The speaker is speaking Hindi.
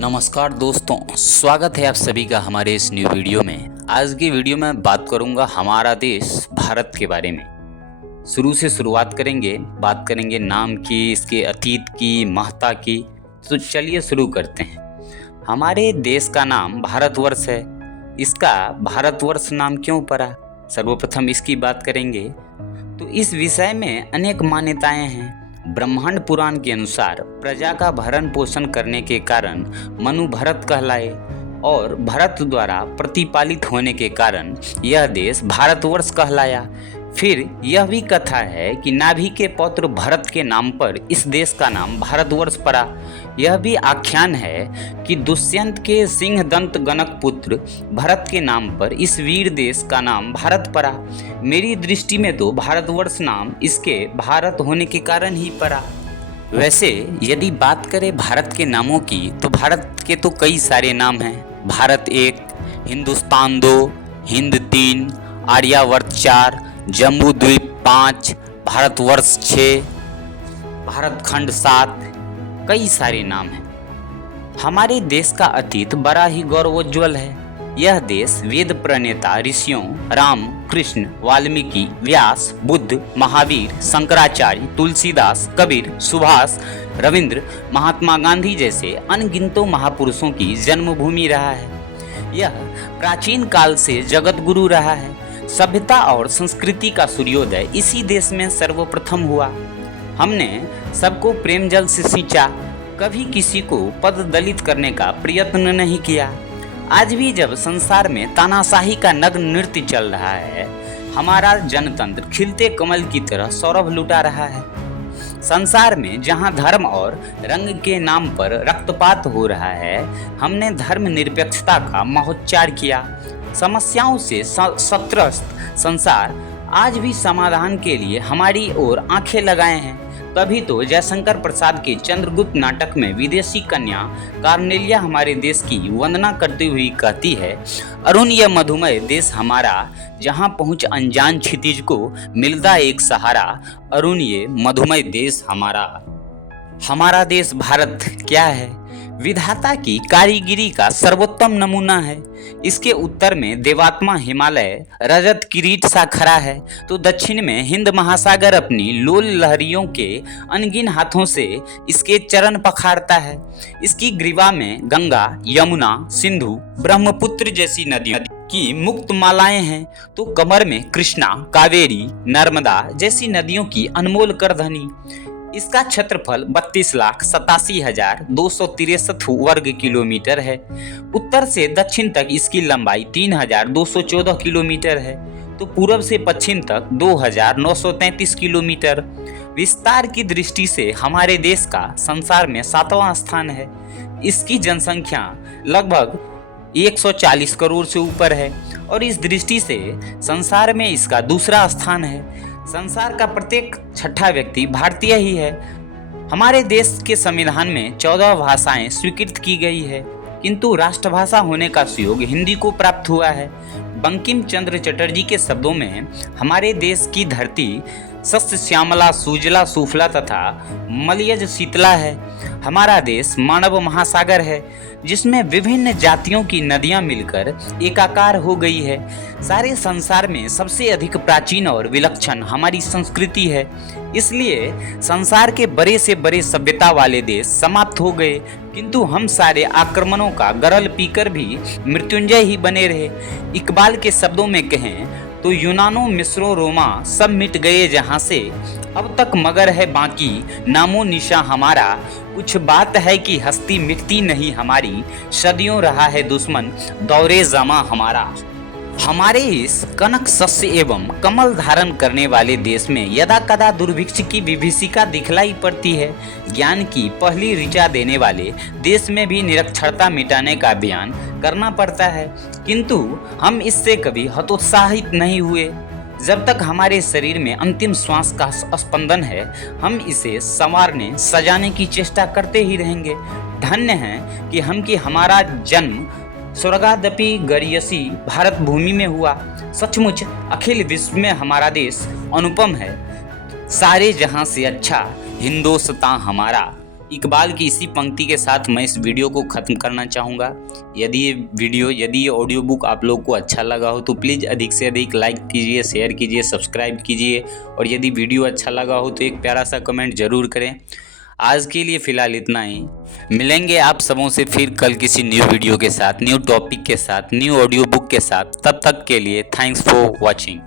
नमस्कार दोस्तों, स्वागत है आप सभी का हमारे इस न्यू वीडियो में। आज की वीडियो में बात करूंगा हमारा देश भारत के बारे में। शुरू से शुरुआत करेंगे, बात करेंगे नाम की, इसके अतीत की, महत्ता की। तो चलिए शुरू करते हैं। हमारे देश का नाम भारतवर्ष है। इसका भारतवर्ष नाम क्यों पड़ा, सर्वप्रथम इसकी बात करेंगे। तो इस विषय में अनेक मान्यताएं हैं। ब्रह्मांड पुराण के अनुसार प्रजा का भरण पोषण करने के कारण मनु भरत कहलाए और भरत द्वारा प्रतिपालित होने के कारण यह देश भारतवर्ष कहलाया। फिर यह भी कथा है कि नाभि के पौत्र भरत के नाम पर इस देश का नाम भारतवर्ष पड़ा। यह भी आख्यान है कि दुष्यंत के सिंह दंत गणक पुत्र भरत के नाम पर इस वीर देश का नाम भारत पड़ा। मेरी दृष्टि में तो भारतवर्ष नाम इसके भारत होने के कारण ही पड़ा। वैसे यदि बात करें भारत के नामों की, तो भारत के तो कई सारे नाम हैं। भारत 1, हिंदुस्तान 2, हिंद 3, आर्यावर्त 4, जम्बू द्वीप 5, भारतवर्ष 6, भारतखंड 7, कई सारे नाम हैं। हमारे देश का अतीत बड़ा ही गौरवोज्वल है। यह देश वेद प्रणेता ऋषियों राम, कृष्ण, वाल्मीकि, व्यास, बुद्ध, महावीर, शंकराचार्य, तुलसीदास, कबीर, सुभाष, रविंद्र, महात्मा गांधी जैसे अनगिनतों महापुरुषों की जन्मभूमि रहा है। यह प्राचीन काल से जगत गुरु रहा है। सभ्यता और संस्कृति का सूर्योदय इसी देश में सर्वप्रथम हुआ। हमने सबको प्रेम जल से सींचा, कभी किसी को पद दलित करने का प्रयत्न नहीं किया। आज भी जब संसार में तानाशाही का नग्न नृत्य चल रहा है, हमारा जनतंत्र खिलते कमल की तरह सौरभ लुटा रहा है। संसार में जहां धर्म और रंग के नाम पर रक्तपात हो रहा है, हमने धर्म निरपेक्षता का महोच्चार किया। समस्याओं से सत्रस्त संसार आज भी समाधान के लिए हमारी ओर आंखें लगाए हैं। कभी तो जयशंकर प्रसाद के चंद्रगुप्त नाटक में विदेशी कन्या कार्नेलिया हमारे देश की वंदना करती हुई कहती है, अरुण यह मधुमय देश हमारा, जहां पहुंच अनजान क्षितिज को मिलता एक सहारा। अरुण ये मधुमय देश हमारा। हमारा देश भारत क्या है? विधाता की कारीगिरी का सर्वोत्तम नमूना है। इसके उत्तर में देवात्मा हिमालय रजत किरीट सा खड़ा है, तो दक्षिण में हिंद महासागर अपनी लोल लहरियों के अनगिन हाथों से इसके चरण पखारता है। इसकी ग्रीवा में गंगा, यमुना, सिंधु, ब्रह्मपुत्र जैसी नदियों की मुक्त मालाएं हैं, तो कमर में कृष्णा, कावेरी, नर्मदा जैसी नदियों की अनमोल करधनी। इसका क्षेत्रफल 32,87,263 वर्ग किलोमीटर है। उत्तर से दक्षिण तक इसकी लंबाई 3,214 किलोमीटर है, तो पूर्व से पश्चिम तक 2,933 किलोमीटर। विस्तार की दृष्टि से हमारे देश का संसार में 7वां स्थान है। इसकी जनसंख्या लगभग 140 करोड़ से ऊपर है और इस दृष्टि से संसार में इसका दूसरा स्थान है। संसार का प्रत्येक छठा व्यक्ति भारतीय ही है। हमारे देश के संविधान में 14 भाषाएं स्वीकृत की गई है, किंतु राष्ट्रभाषा होने का सुयोग हिंदी को प्राप्त हुआ है। बंकिम चंद्र चटर्जी के शब्दों में हमारे देश की धरती सस्य श्यामला, सुजला, सुफला तथा मलयज शीतला है। हमारा देश मानव महासागर है, जिसमें विभिन्न जातियों की नदियां मिलकर एकाकार हो गई है। सारे संसार में सबसे अधिक प्राचीन और विलक्षण हमारी संस्कृति है। इसलिए संसार के बड़े से बड़े सभ्यता वाले देश समाप्त हो गए, किंतु हम सारे आक्रमणों का गरल पीकर भी मृत्युंजय ही बने रहे। इकबाल के शब्दों में कहें तो यूनानो, मिस्रो, रोमा सब मिट गए जहां से, अब तक मगर है बाकी नामो निशा हमारा। कुछ बात है कि हस्ती मिटती नहीं हमारी, सदियों रहा है दुश्मन दौरे जमा हमारा। हमारे इस कनक शस्य एवं कमल धारण करने वाले देश में यदा कदा दुर्भिक्ष की विभीषिका दिखलाई पड़ती है। ज्ञान की पहली ऋचा देने वाले देश में भी निरक्षरता मिटाने का अभियान करना पड़ता है, किंतु हम इससे कभी हतोत्साहित नहीं हुए। जब तक हमारे शरीर में अंतिम श्वास का स्पंदन है, हम इसे संवारने सजाने की चेष्टा करते ही रहेंगे। धन्य है कि हमारा जन्म स्वर्गादपि गरीयसी भारत भूमि में हुआ। सचमुच अखिल विश्व में हमारा देश अनुपम है। सारे जहां से अच्छा हिंदुस्तान हमारा। इकबाल की इसी पंक्ति के साथ मैं इस वीडियो को ख़त्म करना चाहूँगा। यदि ये ऑडियो बुक आप लोग को अच्छा लगा हो तो प्लीज़ अधिक से अधिक लाइक कीजिए, शेयर कीजिए, सब्सक्राइब कीजिए और यदि वीडियो अच्छा लगा हो तो एक प्यारा सा कमेंट ज़रूर करें। आज के लिए फ़िलहाल इतना ही। मिलेंगे आप सबों से फिर कल किसी न्यू वीडियो के साथ, न्यू टॉपिक के साथ, न्यू ऑडियो बुक के साथ। तब तक के लिए थैंक्स फॉर वॉचिंग।